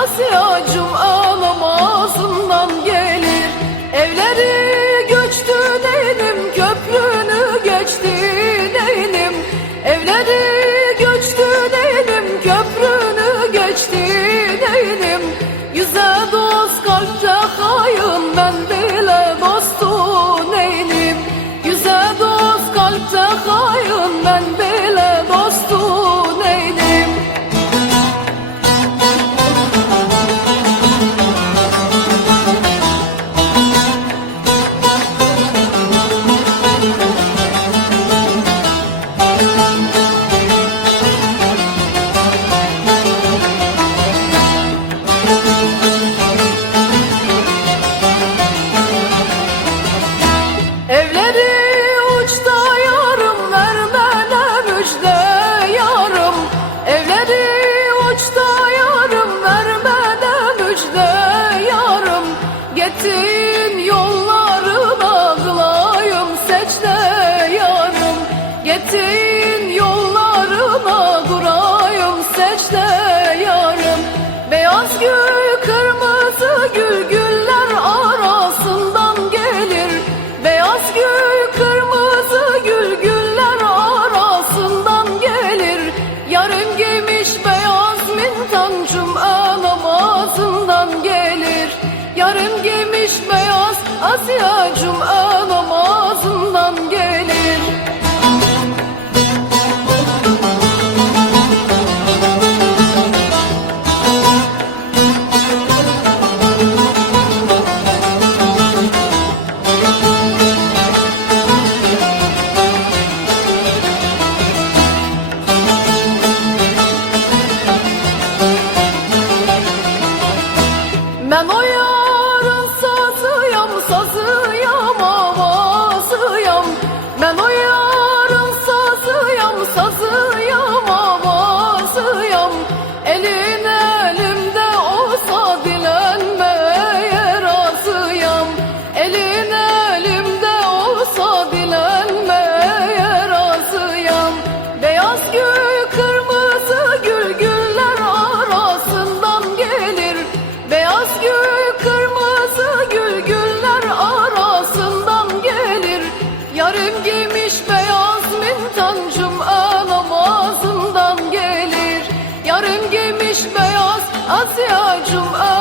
Asya'cım ağlamazından gelir? Evleri göçtü neynim köprünü geçti neynim Evleri göçtü neynim köprünü geçti neynim Yüze dost kalpte hayal ettin yolların ağlayım secde yarım. Getin yollarıma durayım secde yarım. Beyaz gül Asya cuma namazından gelir. Maman atıyor cuma.